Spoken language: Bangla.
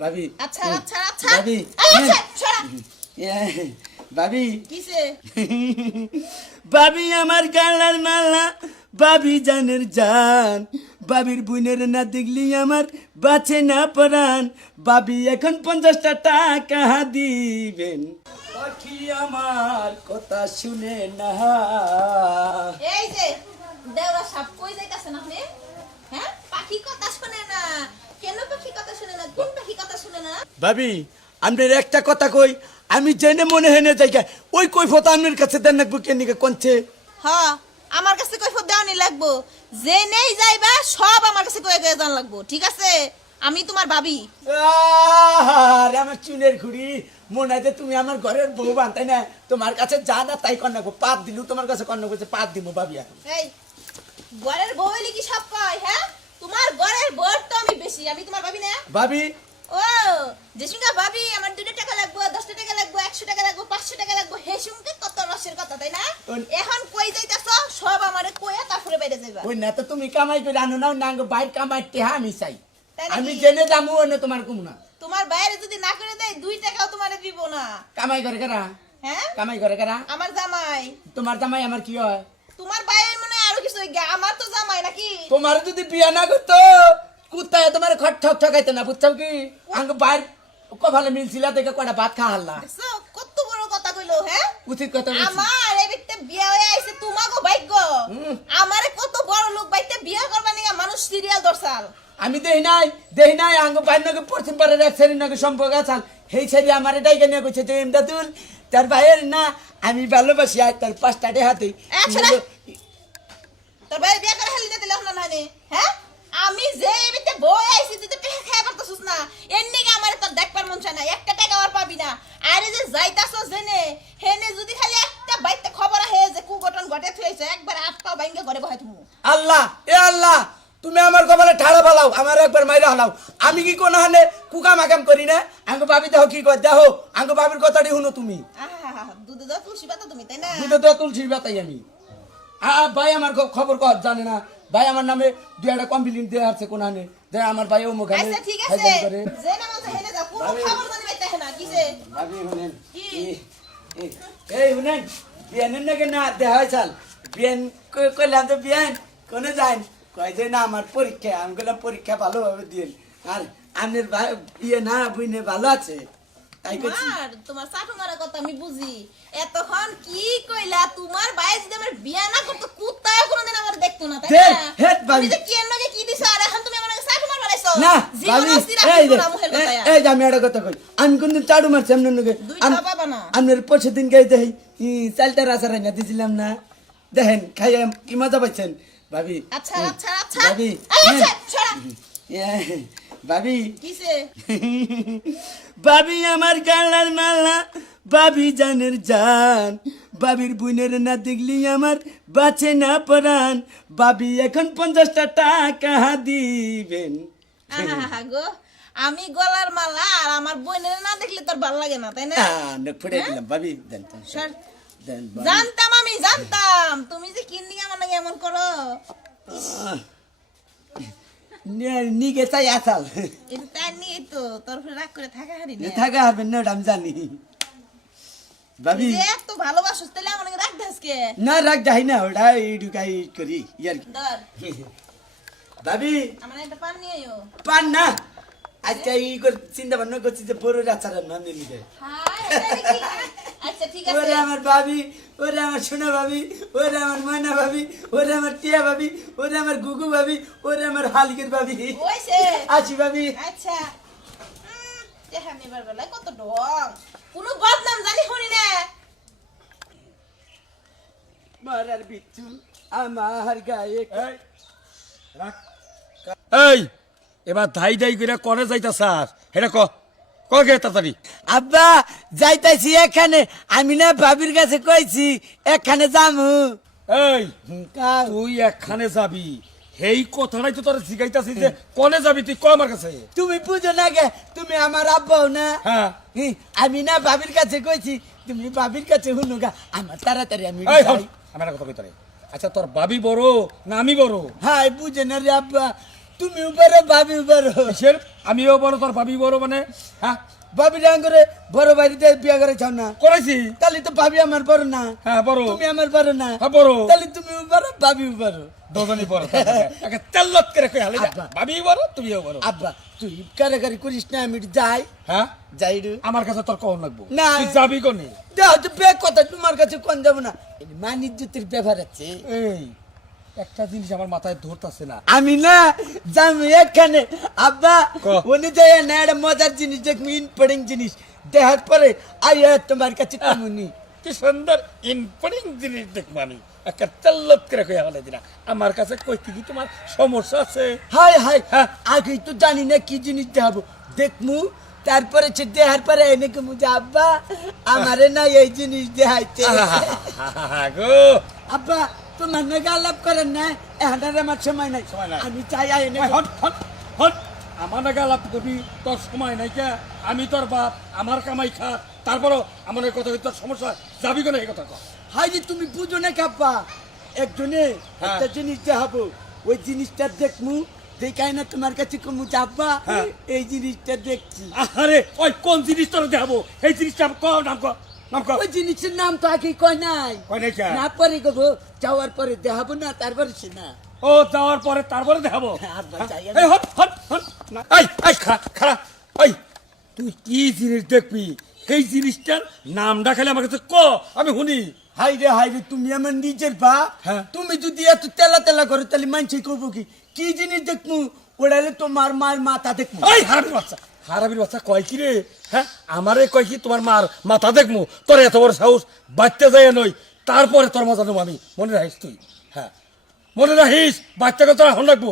ভাবি আচ্ছা আচ্ছা আচ্ছা। ভাবি এ, ভাবি। কিসে? ভাবি আমার গালার মালা ভাবি জানের জান বাবির বুনের না দেখলি আমার বাঁচে না পরান বাবি এখন পঞ্চাশটা টাকা দিবেন। পাখি আমার কথা শুনে না। এই যে দেওরা সাপ কই যাইতাছে না হ্যাঁ? পাখি কথা শুনে না কেন পাখি কথা শুনে না কোন পাখি কথা শুনে না ভাবি আপনার একটা কথা কই আমি জেনে মনে হেনে জায়গা ওই কই ফটো আপনার কাছে দেন লাগবো কেন কোনছে হ্যাঁ আমার কাছে কৈফত দেওয়ানি লাগবো। যে নেই যাইবা সব আমার কাছে কয়ে কয়ে জান লাগবো ঠিক আছে? আমি তোমার ভাবি। আরে আমার চুলের ঘুড়ি মনে হয় তুমি আমার ঘরের বউ বান্তাই না তোমার কাছে যা না তাই কন্যা গো পাত দিলু তোমার কাছে কন্যা করছে পাত দিব ভাবি এখন এই ঘরের বউ এলি কি সব কয় হ্যাঁ তোমার ঘরের বউ তো আমি বেশি আমি তোমার ভাবি না ভাবি ও যেসুঙ্গা ভাবি আমার দুটো টাকা লাগবো দশটা টাকা লাগবো একশো টাকা লাগবো পাঁচশো টাকা লাগবো হে সঙ্গে কত রসের কথা তাই না? এখন কই যাইতাছ? সব আমারে কইয়া তারপরে বাইরে যাইবা। ওই না তো তুমি কামাই করে আনো না নাঙ্গ বাইর কামাই টেহা আমি চাই? আমি জেনে যাব না তোমার কুম না। তোমার বাইরে যদি না করে দেয় দুই টাকাও তোমারে দিব না। কামাই করে কারা? হ্যাঁ? কামাই করে কারা? আমার জামাই। তোমার জামাই আমার কি হয়? তোমার বাইরে মনে আরও কিছু। আমার তো জামাই নাকি? তোমার যদি বিয়া না করতো কুত্তায় তোমার খট ঠক ঠকাইতে না বুঝছ কি? আঙ্গ বাইর কভালে মিলছিল দেখে কটা ভাত খা হাল্লা। কত বড় কথা কইলো হ্যাঁ? উচিত কথা আমার এই ব্যক্তি বিয়া হয়ে আইছে তোমাগো ভাগ্য। আমারে কত বড় লোক বাইতে বিয়া করবা নিগা মানুষ সিরিয়াল দর্শাল আমি দেই নাই দেই নাই আঙ্গ বাইর নগে পশ্চিম পাড়ার এক শ্রেণির নগে সম্পর্ক আছাল। সেই ছেড়ে আমার এটাই কেন কইছে যে এমদাদুল তার ভাইয়ের না আমি ভালোবাসি আর তার পাঁচটা হাতে। না। তোর বাইরে বিয়া করে হেলি দিতে লহনা নানি হ্যাঁ? আমি যে বই আইছি তুই তো টাকা খাই পারতাছিস না। এমনি আমার তোর দেখবার মন চায় না একটা টাকা আর পাবি না। আরে যে যাইতাছ জেনে হেনে যদি খালি একটা বাইতে খবর আহে যে কু ঘটে থইছে একবার আট বাইঙ্গে ঘরে বহাই তুমি আল্লাহ এ আল্লাহ তুমি আমার কপালে ঠাড়া ফালাও আমার একবার মাইরা হলাও। আমি কি কোন হানে কুকাম আকাম করি না? আঙ্গ ভাবি দেখো কি কর দেখো আঙ্গ ভাবির কথাটি শুনো তুমি। দুধ দাও তুলসী পাতা তুমি তাই না? দুটো তো তুলসী বাতাই আমি। আ ভাই আমার খবর কর জানে না। ভাই আমার নামে দু একটা কমপ্লেন দেওয়া আছে কোন হানে যে আমার ভাই ও মুখানে আচ্ছা ঠিক আছে। যে না মতো কোনো। খবর জানি না ভাবি? এই- শুনেন বিয়ানের নাকি না হয় চাল। বিয়ান কই- কইলাম তো বিয়ান কোনে যান কয় যে না আমার পরীক্ষা। আমি বললাম পরীক্ষা ভালোভাবে দিন আর ভাই ইয়ে না বুঝনে ভালো আছে। তোমার তোমার চাটু মারা কথা আমি বুঝি। এতক্ষণ কি কইলা তোমার ভাই যদি আমার বিয়া না করতো কুত্তায় কোনোদিন আমার দেখতো না তাই না। তুমি যে কি দিছো আর এখন তুমি আমার চাটু মার না ভাবি এই এই- আমি কথা কই। আমি কোনদিন মারছি পরশু দিন চালটা রাসা রান্না দিছিলাম না। দেখেন খাই কি মজা পাচ্ছেন ভাবি আচ্ছা আচ্ছা আচ্ছা। ভাবি আচ্ছা হ্যাঁ, ছড়া এই, ভাবি। কিসে? ভাবি আমার গালার মালা ভাবি জানের জান। বাবির বুনের না দেখলি আমার বাঁচে না পরান ভাবি এখন পঞ্চাশটা টাকা দিবেন। গো আমি গলার মালা আর আমার বোনের না দেখলে তোর ভালো লাগে না তাই না? ফুটে দিলাম ভাবি দেন। জানতাম আমি জানতাম। তুমি যে কিন্নি আমার নাকি এমন করো? নিগে চাই আসাল এটা তাই নিয়ে তো তোর রাগ করে থাকা হারি না। থাকা হবেন না আমি জানি। ভাবি এত ভালোবাসো তাহলে আমার নাকি রাগ ধাসকে না রাখ যাই না ওটা এই ঢুকাই করি ইয়ার কি। ভাবি আমার একটা পান নিয়ে আয়ো পান না। আজকে এই করে চিন্তা ভাবনা করছি যে বড় আচার না নিতে হাই এটা নাকি? আচ্ছা ঠিক আছে। আমার ভাবি ওরে আমার সোনা ভাবি ওরে আমার ময়না ভাবি ওরে আমার টিয়া ভাবি ওরে আমার গুগু ভাবি ওরে আমার হালকের ভাবি। আছি ভাবি। আচ্ছা। উম, দেখা নেবার বেলায় কত ডং কোনো বদনাম জানি শুনি না। মারার বিচ্ছু আমার গায়ে। এই এবার ধাই ধাই করে করে যাইতা স্যার। এটা ক। ক গে তাড়াতাড়ি? আব্বা যাইতাছি এখানে। আমি না ভাবির কাছে কইছি এখানে যামু। এই তুই একখানে যাবি। সেই কথাটাই তো তোর শিখাইতাছি যে কনে যাবি তুই? ক আমার কাছে। তুমি বুঝো না গে তুমি আমার আব্বাও না। হ্যাঁ। আমি না ভাবির কাছে কইছি তুমি ভাবির কাছে শুনো গা। আমার তাড়াতাড়ি আমি এই হন যাই। আমি কথা কইতারে। আচ্ছা তোর বাবি বড় না আমি বড়? হাই বুঝে না রে আব্বা। তুমিও পারো ভাবিও পারো কিসের? আমিও বড় তোর ভাবি বড় মানে? হ্যাঁ? ভাবি ডাং করে বড় বাড়িতে বিয়া করে চাও না। করেছি। তাহলে তো ভাবি আমার বড় না। হ্যাঁ বড়। তুমি আমার বড় না। হ্যাঁ বড়। তাহলে তুমিও পারো ভাবিও পারো দুজনই বড় একে তেল্লত করে কই হালে। ভাবি বড় তুমিও বড়। আব্বা তুই কারাগারি করিস না আমি যাই। হ্যাঁ? যাই আমার কাছে তোর কম লাগবো? না। তুই যাবি কোনে? দেখ তো বে কথা তোমার কাছে কোন যাব না? মান ইজ্জতের ব্যাপার আছে। এই। একটা জিনিস আমার মাথায় ধরতাছে না। আমি না যাব এখানে আব্বা। উনি যাই না একটা মজার জিনিস দেখব ইম্পর্টেন্ট জিনিস দেখার পরে আইয়া তোমার কাছে তেমনি কি সুন্দর ইনপডিং জিনিস দেখব আমি। একটা তেল্লত করে কই হালে দিনা আমার কাছে কইতে কি তোমার সমস্যা আছে? হাই হাই হ্যাঁ। আগে তো জানি না কি জিনিস দেখাবো। দেখমু তারপরে সে দেহার পরে এনে কে মুঝে আব্বা আমারে না এই জিনিস দেখাইছে আহা, গো। আব্বা তোমার নাকি আলাপ করেন না আর আমার সময় নাই। সময় নাই। আমি চাই আই এনে হট হট হট। আমার নাকি আলাপ করবি তোর সময় নাই কে? আমি তোর বাপ আমার কামাই খা। তারপরও আমার এই কথা তোর সমস্যা যাবি কেন এই কথা হাই যে তুমি বুঝো না কাব্বা। একজনে হ্যাঁ। একটা জিনিস দেখাবো। ওই জিনিসটা দেখমু দেখাই না তোমার কাছে কমু যাব্বা হ্যাঁ। এই জিনিসটা দেখছি। আরে ওই কোন জিনিস তোর দেখাবো? এই জিনিসটা ক নাম ক নাম ক ওই জিনিসের নাম তো আগে কয় নাই। কয় নাই কে? না পরে গো যাওয়ার পরে দেখাবো না তারপরে সে না। ও যাওয়ার পরে তারপরে দেখাবো? আব্বা, যাই আমি। এই হট হট হট। না, এই এই খাড়া খাড়া। ওই তুই কি জিনিস দেখবি? এই জিনিসটার নাম আমার কাছে ক আমি শুনি। হাই রে হাই রে তুমি আমার নিজের বা। হ্যাঁ। তুমি যদি এত তেলা তেলা করো তাহলে মানছি করব কি? কি জিনিস দেখমু ওড়ালে তোমার মায়ের মাথা দেখমু এই বাচ্চা। হারাবির বাচ্চা কয় কি রে? হ্যাঁ? আমারে কয় কি, তোমার মার মাথা দেখমু? তোর এত বড় সাহস, বাচ্চা যায় নই তারপরে তোর মজা নেব আমি। মনে রাখিস তুই? হ্যাঁ। মনে রাখিস? বাচ্চাকে তোরা হন রাখব?